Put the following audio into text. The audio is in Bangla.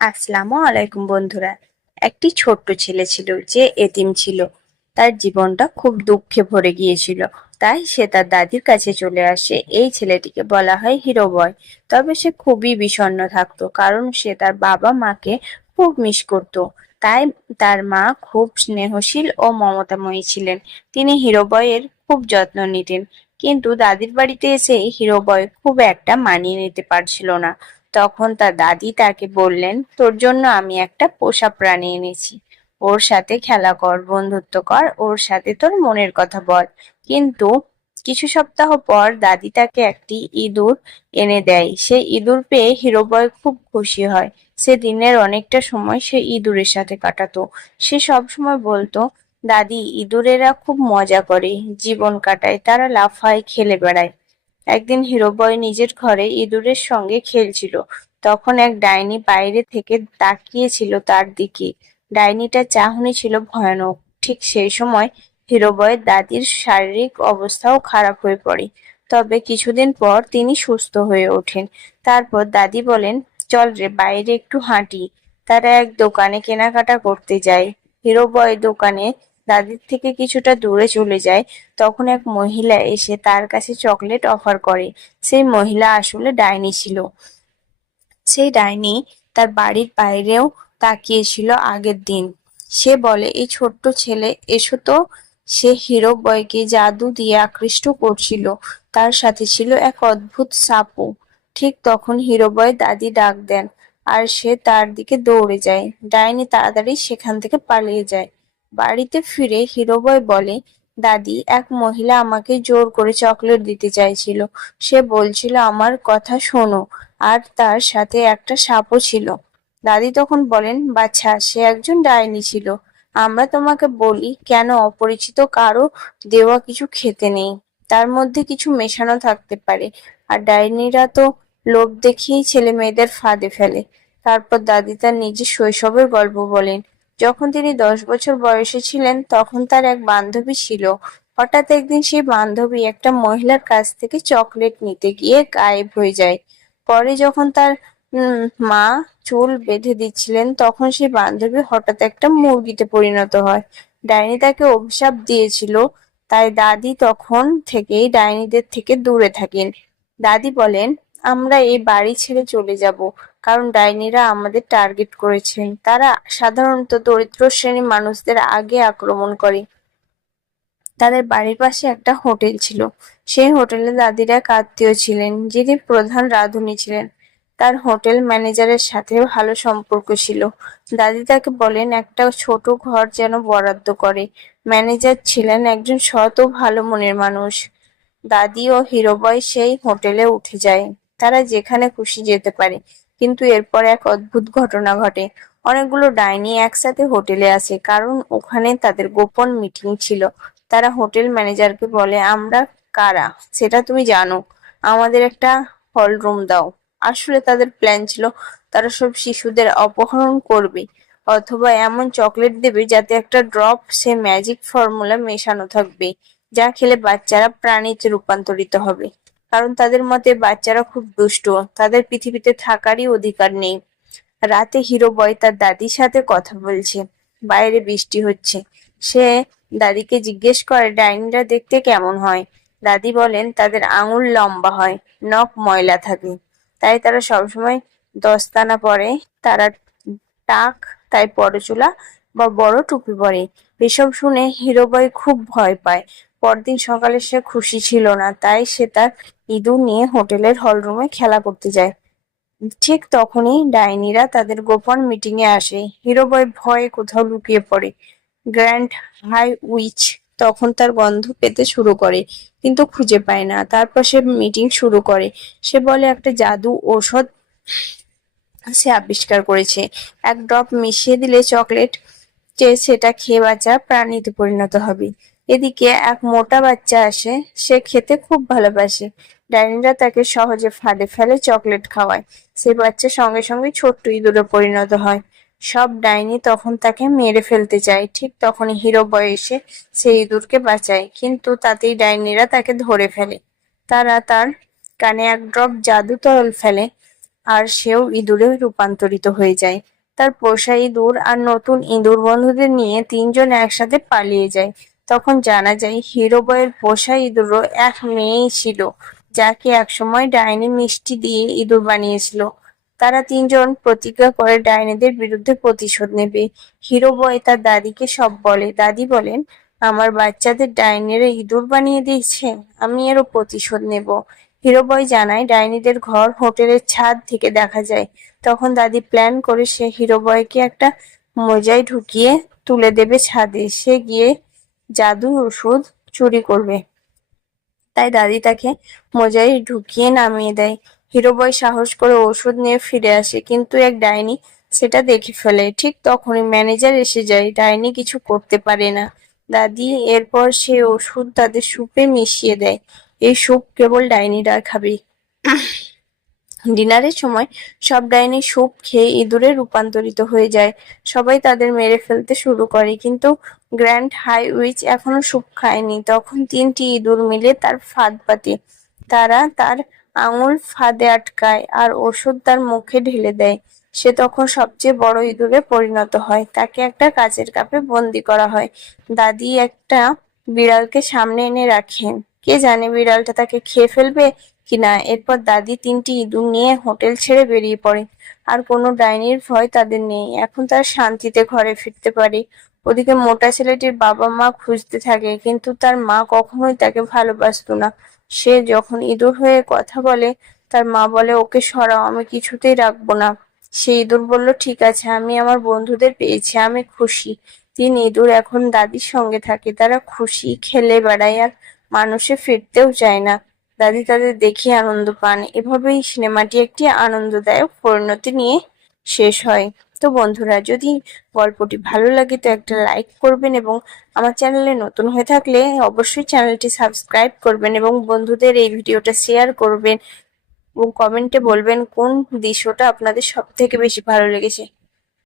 আসসালামু আলাইকুম বন্ধুরা। একটি ছোট্ট ছেলে ছিল যে এতিম ছিল। তার জীবনটা খুব দুঃখে ভরে গিয়েছিল। তাই সে তার দাদির কাছে চলে আসে। এই ছেলেটিকে বলা হয় হিরো বয়। তবে সে খুবই বিষণ্ণ থাকতো, কারণ সে তার বাবা মাকে খুব মিস করত। তাই তার মা খুব স্নেহশীল ও মমতাময়ী ছিলেন। তিনি হিরো বয়ের খুব যত্ন নিতেন। কিন্তু দাদির বাড়িতে এসে হিরো বয় খুব একটা মানিয়ে নিতে পারছিল না। তখন তার দাদি তাকে বললেন, তোর জন্য আমি একটা পোষা প্রাণী এনেছি। ওর সাথে খেলা কর, বন্ধুত্ব কর, ওর সাথে তোর মনের কথা বল। কিন্তু কিছু সপ্তাহ পর দাদি তাকে একটি ইঁদুর এনে দেয়। সেই ইঁদুর পেয়ে হিরো বয় খুব খুশি হয়। সে দিনের অনেকটা সময় সে ইঁদুরের সাথে কাটাতো। সে সব সময় বলতো, দাদি, ইঁদুরেরা খুব মজা করে। জীবন কাটায়, তারা লাফায়, খেলে বেড়ায়। একদিন হিরোবয় নিজের ঘরে ইঁদুরের সঙ্গে খেলছিল। তখন এক ডাইনি বাইরে থেকে তাকিয়েছিল তার দিকে। ডাইনিটার চাহনি ছিল ভয়ানক। ঠিক সেই সময় হিরোবয়ের দাদির শারীরিক অবস্থাও খারাপ হয়ে পড়ে। তবে কিছুদিন পর তিনি সুস্থ হয়ে ওঠেন। তারপর দাদি বলেন, চল রে, বাইরে একটু হাঁটি। তারা এক দোকানে কেনাকাটা করতে যায়। হিরোবয় দোকানে দাদির থেকে কিছুটা দূরে চলে যায়, তখন এক মহিলা এসে তার কাছে চকলেট অফার করে। সেই মহিলা আসলে ডাইনি ছিল। সেই ডাইনি তার বাড়ির বাইরেও তাকিয়েছিল আগের দিন। সে বলে, এই ছোট্ট ছেলে, এসো তো। সে হিরো বয়কে জাদু দিয়ে আকৃষ্ট করছিল। তার সাথে ছিল এক অদ্ভুত সাপও। ঠিক তখন হিরো বয় দাদি ডাক দেন, আর সে তার দিকে দৌড়ে যায়। ডাইনি তাড়াতাড়ি সেখান থেকে পালিয়ে যায়। বাড়িতে ফিরে হিরোবয় বলে, দাদি, এক মহিলা আমাকে জোর করে চকলেট দিতে চাইছিল। সে বলছিল, আমার কথা শোনো। আর তার সাথে একটা সাপও ছিল দাদি তখন বলেন বাচ্চা সে একজন ডাইনি ছিল। আমরা তোমাকে বলি, কেন অপরিচিত কারও দেওয়া কিছু খেতে নেই। তার মধ্যে কিছু মেশানো থাকতে পারে। আর ডাইনিরা তো লোভ দেখিয়েই ছেলে মেয়েদের ফাঁদে ফেলে। তারপর দাদি তার নিজের শৈশবের গল্প বলেন যখন তিনি দশ বছর বয়সে ছিলেন, তখন তার এক বান্ধবী ছিল। হঠাৎ একদিন সেই বান্ধবী একটা মহিলার কাছ থেকে চকলেট নিতে গিয়ে গায়েব হয়ে যায়। পরে যখন তার মা চুল বেঁধে দিচ্ছিলেন, তখন সেই বান্ধবী হঠাৎ একটা মুরগিতে পরিণত হয়। ডাইনি তাকে অভিশাপ দিয়েছিল। তাই দাদি তখন থেকেই ডাইনিদের থেকে দূরে থাকেন। দাদি বলেন আমরা এই বাড়ি ছেড়ে চলে যাব। কারণ ডাইনিরা আমাদের টার্গেট করেছেন। তারা সাধারণত দরিদ্র শ্রেণির মানুষদের আগে আক্রমণ করে। তাদের বাড়ির পাশে একটা হোটেল ছিল। সেই হোটেলে দাদির আত্মীয় ছিলেন, যিনি প্রধান রাঁধুনি ছিলেন। তার হোটেল ম্যানেজারের সাথে ভালো সম্পর্ক ছিল। দাদি তাকে বলেন, একটা ছোট ঘর যেন বরাদ্দ করে। ম্যানেজার ছিলেন একজন সৎ ও ভালো মনের মানুষ। দাদি ও হিরোবয় সেই হোটেলে উঠে যায়। তারা যেখানে খুশি যেতে পারে। কিন্তু এরপর এক অদ্ভুত ঘটনা ঘটে। অনেকগুলো ডাইনি একসাথে হোটেলে আসে কারণ ওখানে তাদের গোপন মিটিং ছিল। তারা হোটেল ম্যানেজারকে বলে, আমরা কারা? সেটা তুমি জানো। আমাদের একটা হল রুম দাও। আসলে তাদের প্ল্যান ছিল, তারা সব শিশুদের অপহরণ করবে, অথবা এমন চকলেট দেবে যাতে একটা ড্রপ সে ম্যাজিক ফর্মুলা মেশানো থাকবে, যা খেলে বাচ্চারা প্রাণীতে রূপান্তরিত হবে। কারণ তাদের মতে বাচ্চারা খুব দুষ্ট। তাদের পৃথিবীতে থাকারই অধিকার নেই। রাতে হিরো বয় তার দাদির সাথে কথা বলছে। বাইরে বৃষ্টি হচ্ছে। সে দাদিকে জিজ্ঞেস করে, ডাইনিরা দেখতে কেমন হয়? দাদি বলেন, তাদের আঙুল লম্বা হয়, নখ ময়লা থাকে। তাই তারা সবসময় দস্তানা পরে। তারা টাক, তাই পরচুলা বা বড় টুপি পরে। এসব শুনে হিরোবয় খুব ভয় পায়। পরদিন সকালে সে খুশি ছিল না, তাই সে তার ইঁদুর নিয়ে হোটেলের হলরুমে খেলা করতে যায়। ঠিক তখনই ডাইনিরা তাদের গোপন মিটিং এ আসে। হিরোবয় ভয়ে কোথাও লুকিয়ে পড়ে। গ্র্যান্ড হাই উইচ তখন তার গন্ধ পেতে শুরু করে, কিন্তু খুঁজে পায় না। তারপর সে মিটিং শুরু করে। সে বলে, একটা জাদু ঔষধ সে আবিষ্কার করেছে। এক ড্রপ মিশিয়ে দিলে চকলেট যে সেটা খেয়ে বাচ্চা প্রাণীতে পরিণত হবে। এদিকে এক মোটা বাচ্চা আসে, সে খেতে খুব ভালোবাসে। ডাইনিরা তাকে সহজে ফাঁদে ফেলে চকলেট খাওয়ায়। সেই বাচ্চা সঙ্গে সঙ্গে ছোট্ট ইঁদুরে পরিণত হয়। সব ডাইনি তখন তাকে মেরে ফেলতে চায়। ঠিক তখনই হিরো বয় এসে সেই ইঁদুরকে বাঁচায়, কিন্তু তাতেই ডাইনিরা তাকে ধরে ফেলে। তারা তার কানে এক ড্রপ জাদু তরল ফেলে আর সেও ইঁদুরে রূপান্তরিত হয়ে যায়। তার পোষা ইঁদুর আর নতুন ইঁদুর বন্ধুদের নিয়ে তিনজন একসাথে পালিয়ে যায়। তখন জানা যায় হিরো বয়ের পোষা ইঁদুরও এক মেয়েই ছিল, যাকে একসময় ডাইনি মিষ্টি দিয়ে ইঁদুর বানিয়েছিল। তারা তিনজন প্রতিজ্ঞা করে ডাইনিদের বিরুদ্ধে প্রতিশোধ নেবে। হিরো বয় তার দাদিকে সব বলে, দাদি বলেন, আমার বাচ্চাদের ডাইনিরা ইঁদুর বানিয়ে দিয়েছে, আমি এরও প্রতিশোধ নেব। হিরো বয় জানায়, ডাইনিদের ঘর হোটেলের ছাদ থেকে দেখা যায়। তখন দাদি প্ল্যান করে সে হিরো বয়কে একটা মোজায় ঢুকিয়ে তুলে দেবে ছাদে। সে গিয়ে জাদু ওষুধ চুরি করবে। তাই দাদি তাকে মোজায় ঢুকিয়ে নামিয়ে দেয়। হিরো বয় সাহস করে ওষুধ নিয়ে ফিরে আসে, কিন্তু এক ডাইনি সেটা দেখে ফেলে। ঠিক তখনই ম্যানেজার এসে যায়, ডাইনি কিছু করতে পারে না। দাদি এরপর সে ওষুধ তাদের স্যুপে মিশিয়ে দেয়। এই স্যুপ কেবল ডাইনিরা খাবে ডিনারের সময় সব ডাইনি স্যুপ খেয়ে ইঁদুরে রূপান্তরিত হয়ে যায়। সবাই তাদের মেরে ফেলতে শুরু করে, কিন্তু গ্র্যান্ড হাই উইচ এখনও স্যুপ খায়নি। তখন তিনটি ইঁদুর মিলে তার ফাঁদ পাতে তারা তার আঙুল ফাঁদে আটকায় আর ওষুধ তার মুখে ঢেলে দেয়। সে তখন সবচেয়ে বড় ইঁদুরে পরিণত হয়। তাকে একটা কাচের কাপে বন্দি করা হয়। দাদি একটা বিড়ালকে সামনে এনে রাখেন কে জানে বিড়ালটা তাকে খেয়ে ফেলবে? কিনা। এরপর দাদি তিনটি ইঁদুর নিয়ে হোটেল ছেড়ে বেরিয়ে পড়ে। আর কোনো ডাইনির ভয় তাদের নেই। এখন তারা শান্তিতে ঘরে ফিরতে পারে। ওদিকে মোটা ছেলেটির বাবা মা খুঁজতে থাকে, কিন্তু তার মা কখনোই তাকে ভালোবাসতো না। সে যখন ইঁদুর হয়ে কথা বলে, তার মা বলে, ওকে সরাও, আমি কিছুতেই রাখব না। সে ইঁদুর বলল, ঠিক আছে, আমি আমার বন্ধুদের পেয়েছি, আমি খুশি। তিন ইঁদুর এখন দাদির সঙ্গে থাকে। তারা খুশি, খেলে, বেড়ায়, আর মানুষে ফিরতেও চায় না। দাদি তাদের দেখে আনন্দ পান। এভাবেই সিনেমাটি একটি আনন্দদায়ক পরিণতি নিয়ে শেষ হয়। তো বন্ধুরা, যদি গল্পটি ভালো লাগে, তো একটা লাইক করবেন এবং আমার চ্যানেলে নতুন হয়ে থাকলে অবশ্যই চ্যানেলটি সাবস্ক্রাইব করবেন এবং বন্ধুদের এই ভিডিওটা শেয়ার করবেন এবং কমেন্টে বলবেন কোন দৃশ্যটা আপনাদের সব থেকে বেশি ভালো লেগেছে।